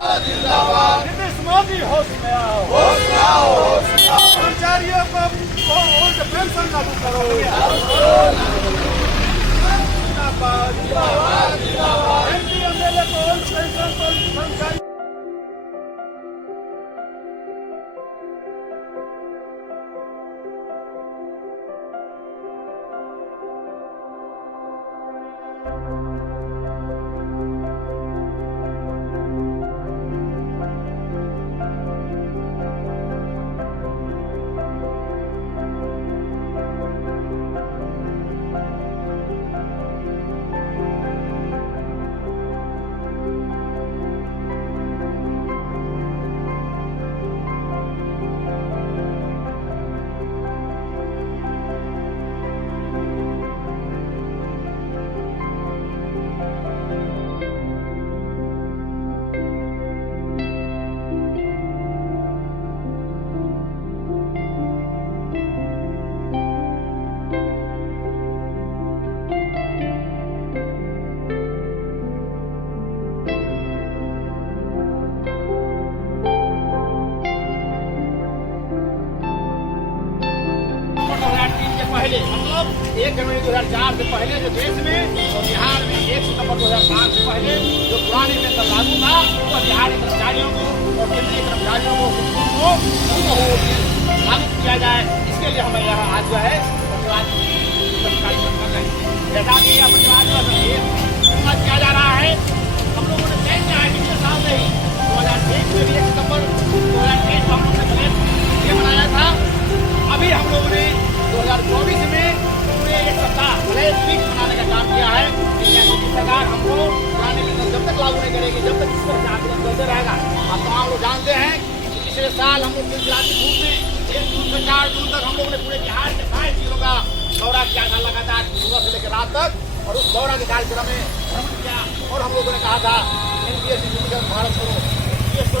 नीतीश मोदी होश में आओ, कर्मचारियों को ओल्ड पेंशन लागू करो। एमपी एमएलए को ओल्ड पेंशन कर्मचारी पहले मतलब 1 जनवरी 2004 से पहले जो देश में और बिहार में 1 सितंबर 2005 से पहले जो पुराने पेंशन लागू था वो बिहार के कर्मचारियों को और केंद्रीय कर्मचारियों को लागू किया जाए। इसके लिए हमें यहाँ आज जो है कार्यक्रम कर रहे हैं। जैसा कि प्रतिवाद किया जा रहा है, हम लोगों ने तय किया है पिछले साल में ही 2023 में भी 1 सितंबर 2023 को हम लोगों ने ये मनाया था। अभी हम लोगों ने 2024 में पूरे 1 सप्ताह वीक मनाने का काम किया है। सरकार हमको पुराने पेंशन जब तक लागू नहीं करेगी, जब तक इस तरह से आंदोलन चलते रहेगा। आप तमाम लोग जानते हैं कि पिछले साल हम लोग गुजराती धूप में 1 जून से 4 जून तक हम लोगों ने पूरे बिहार के 22 जिलों का दौरा किया था लगातार सुबह से लेकर रात तक। और उस दौरा के कार्यक्रम में भ्रमण किया और हम लोगों ने कहा था एनपीएस भारत करो, एनपीएस को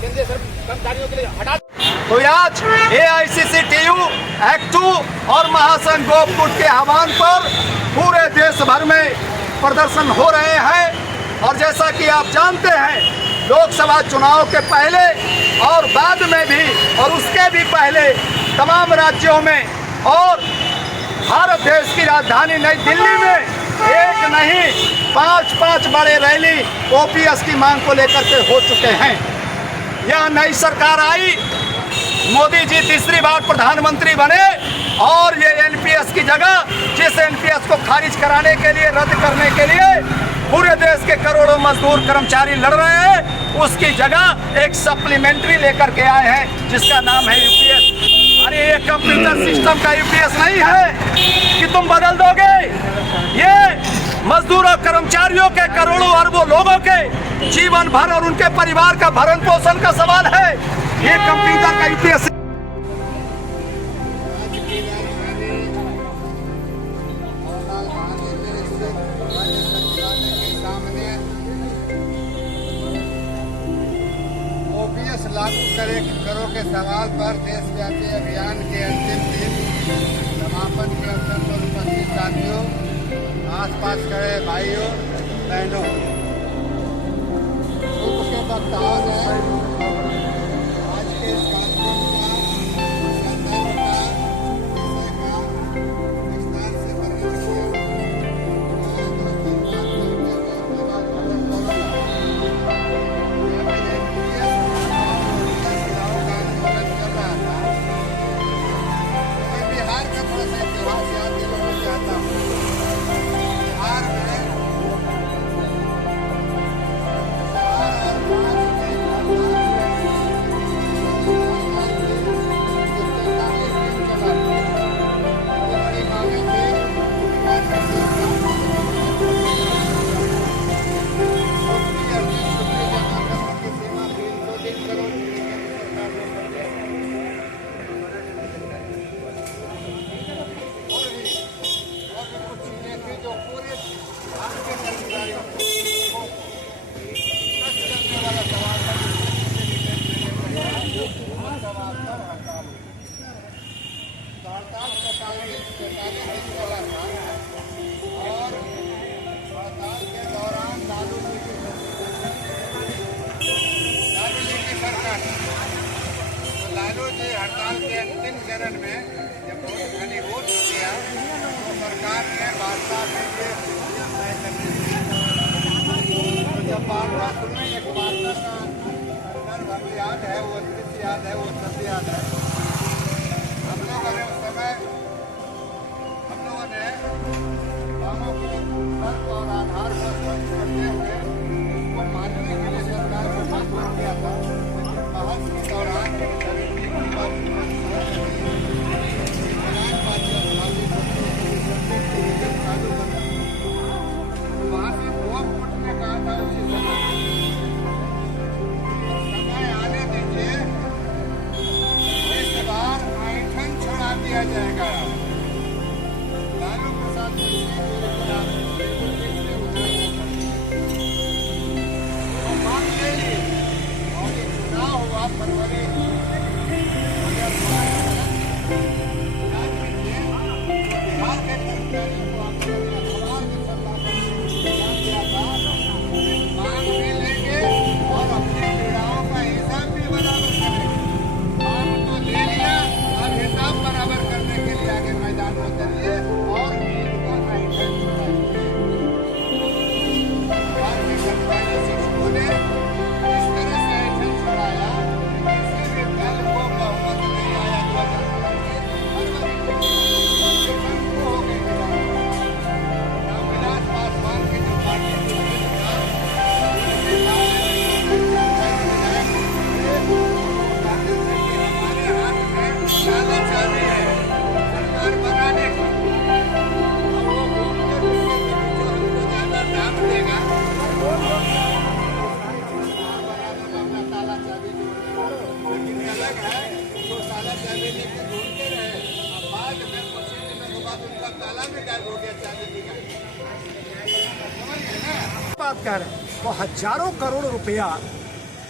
केंद्रीय कर्मचारियों के लिए हटा। तो आज AICCTU, एक्टू और महासंघ गोपकुट के आह्वान पर पूरे देश भर में प्रदर्शन हो रहे हैं। और जैसा कि आप जानते हैं, लोकसभा चुनाव के पहले और बाद में भी और उसके भी पहले तमाम राज्यों में और भारत देश की राजधानी नई दिल्ली में एक नहीं 5 बड़े रैली OPS की मांग को लेकर के हो चुके हैं। यह नई सरकार आई, मोदी जी तीसरी बार प्रधानमंत्री बने और ये एनपीएस की जगह, जिस एनपीएस को खारिज कराने के लिए, रद्द करने के लिए पूरे देश के करोड़ों मजदूर कर्मचारी लड़ रहे हैं, उसकी जगह एक सप्लीमेंट्री लेकर के आए हैं जिसका नाम है यूपीएस। अरे ये कंप्यूटर सिस्टम का यूपीएस नहीं है कि तुम बदल दोगे। ये मजदूरों कर्मचारियों के करोड़ों अरबों लोगों के जीवन भर और उनके परिवार का भरण पोषण का सवाल है। ये कंप्यूटर का यूपीएस OPS लागू करो के सवाल पर देशव्यापी अभियान के अंतिम दिन समापन के अवसर पर उपस्थित साथियों, आसपास खड़े भाइयों बहनों, के वक्ताओं ने आज के इस कार्यक्रम का विस्तार से वर्णन किया। बिहार का थोड़ा सा इतिहास याद दिलाना चाहता हूँ। बिहार में 4 और 5 में हड़ताल के अंतिम चरण में जब बहुत घनीभूत हो गया तो सरकार ने वार्ता के लिए तिथियां तय करनी थी। तो जब वार्ता सुनी, एक वार्ता का संदर्भ हमें याद है, वो तिथि याद है, वो शब्द याद है। हम लोगों ने उस समय मांगों को तर्क और आधार पर स्पष्ट करते हुए उसको मानने के लिए सरकार को मजबूर किया था। बहस के दौरान वहाँ से गोवा कोर्ट ने कहा था उसी समय आने दीजिए, इस बार ऐंठन छोड़ा दिया जाएगा। लालू प्रसाद मांग ले ली और ये चुनाव हुआ फरवरी 2012 बिहार के कर्मचारियों को अपने अखबार की सत्ता पर दिया था। मांग भी लेंगे और अपनी पीड़ाओं का हिसाब भी बराबर करेंगे। मांग तो ले लिया, अब हिसाब बराबर करने के लिए आगे मैदान में उतरिए और ने इस तरह से ऐठन छुड़ाया, किसी भी दल को बहुमत नहीं आया 2019 हो गई। रामविलास पासवान की जो पार्टी थी हमारे हाथ में ताला चाबी है सरकार बनाने की। अब वो घूमते फिरते जो हमको ज्यादा दाम देगा ताला चाबी, लेकिन अलग है तो ताला चाबी लेके ढूंढते रहे। अब बाद में कुछ दिनों के बाद उनका ताला भी गायब हो गया, चाबी भी गायब। समझ गए ना बात कह रहे हैं। वो हजारों करोड़ रुपया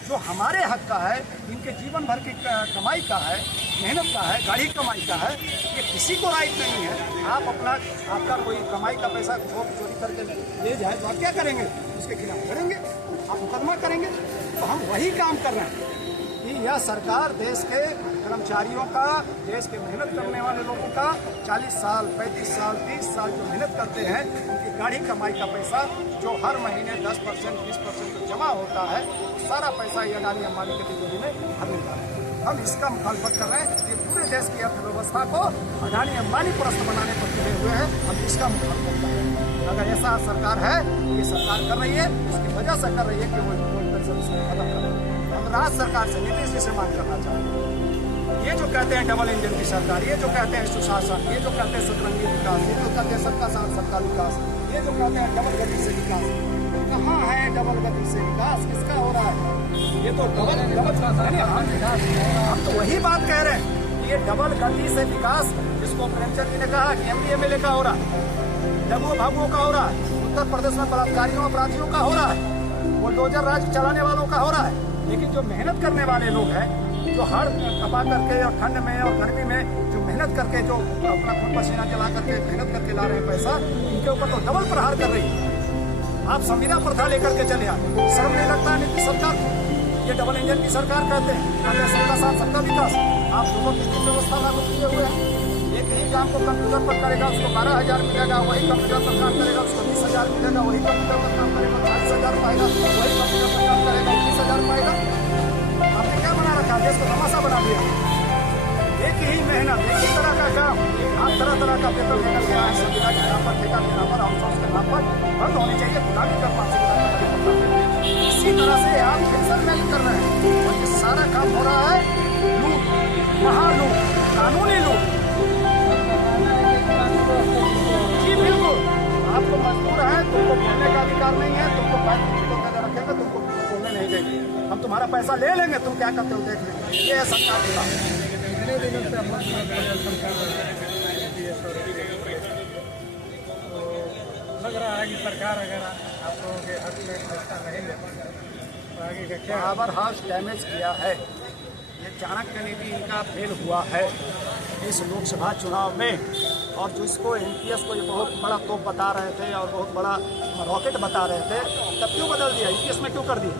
जो हमारे हक का है, इनके जीवन भर की कमाई का है, मेहनत का है, गाड़ी कमाई का है, ये किसी को राइट नहीं है। आप आपका कोई कमाई का पैसा चोरी करके ले जाए तो आप क्या करेंगे? उसके खिलाफ लड़ेंगे, आप मुकदमा करेंगे। तो हम वही काम कर रहे हैं कि यह सरकार देश के कर्मचारियों का, देश के मेहनत करने वाले लोगों का 40 साल, 35 साल, 30 साल जो मेहनत करते हैं, उनकी गाड़ी कमाई का पैसा जो हर महीने 10%, 20% जमा होता है, सारा पैसा ये अडानी अंबानी के तिजोरी में भरने जा रहे हैं। हम इसका मुखालफत कर रहे हैं कि पूरे देश की अर्थव्यवस्था को अडानी अंबानी परस्त बनाने पर जुटे हुए हैं। हम इसका मुखालफत कर रहे हैं। अगर ऐसा सरकार है, ये सरकार कर रही है, इसकी वजह से कर रही है कि वो पेंशन खत्म कर रही है। हम राज्य सरकार से, नीतीश जी से मांग करना चाहते हैं, ये जो कहते हैं डबल इंजन की सरकार, ये जो कहते हैं सुशासन, ये जो कहते हैं सतरंगी विकास, ये जो कहते हैं सबका साथ सबका विकास, ये जो कहते हैं डबल गति से विकास, कहाँ है डबल गति से विकास? किसका हो रहा है? ये तो डबल हम तो वही बात कह रहे हैं। ये डबल गति से विकास जिसको प्रेमचंद जी ने कहा कि MDMA का हो रहा है, डबो भागुओं का हो रहा है, उत्तर प्रदेश में बलात्कारियों अपराधियों का हो रहा है, बुलडोजर राज चलाने वालों का हो रहा है। लेकिन जो मेहनत करने वाले लोग हैं, जो हड़ कपा करके और ठंड में और गर्मी में जो मेहनत करके, जो अपना खून पसीना जला करके मेहनत करके ला रहे हैं पैसा, इनके ऊपर तो डबल प्रहार कर रही है। आप संविदा प्रथा लेकर के चले आए, शर्म नहीं लगता है नीतीश सरकार? ये डबल इंजन की सरकार कहते हैं, सबका साथ सबका विकास। आप लोगों की व्यवस्था लागू किए हुए हैं। एक ही काम को कंप्यूटर पर करेगा, उसको 12,000 मिलेगा, वही कंप्यूटर पर काम करेगा, उसको 20,000 मिलेगा, वही कंप्यूटर पर काम करेगा 40,000 पाएगा, वही कंप्यूटर पर काम करेगा 21,000 पाएगा। आपने क्या बना रखा? देश को तमाशा बना दिया। एक ही मेहनत, एक ही तरह का काम, आप तरह तरह का पेपर निकल गया है, संविदा के नाम पर, ठेका के नाम पर, आउटसोर्स के नाम पर बंद होनी चाहिए। गुलामी का 5 इसी तरह से आप पेंशन नहीं कर रहे हैं और ये सारा काम हो रहा है लूट, महालूट, कानूनी लूट। जी बिल्कुल, आपको मजबूर है, तुमको बोलने का अधिकार नहीं है, तुमको बैंक टिकटों का रखेगा, तुमको बोलने नहीं देंगे, हम तुम्हारा पैसा ले लेंगे, तुम क्या करते हो देख लेंगे। ये है सरकार की बात। कितने दिनों से लग रहा है कि सरकार अगर आप लोगों के हक में फैसला नहीं ले तो आगे का क्या? पावर हाउस डैमेज किया है। ये चाणक्य नीति इनका फेल हुआ है इस लोकसभा चुनाव में। और जिसको NPS को ये बहुत बड़ा तोप बता रहे थे और बहुत बड़ा रॉकेट बता रहे थे, तब क्यों बदल दिया? EPS में क्यों कर दिया?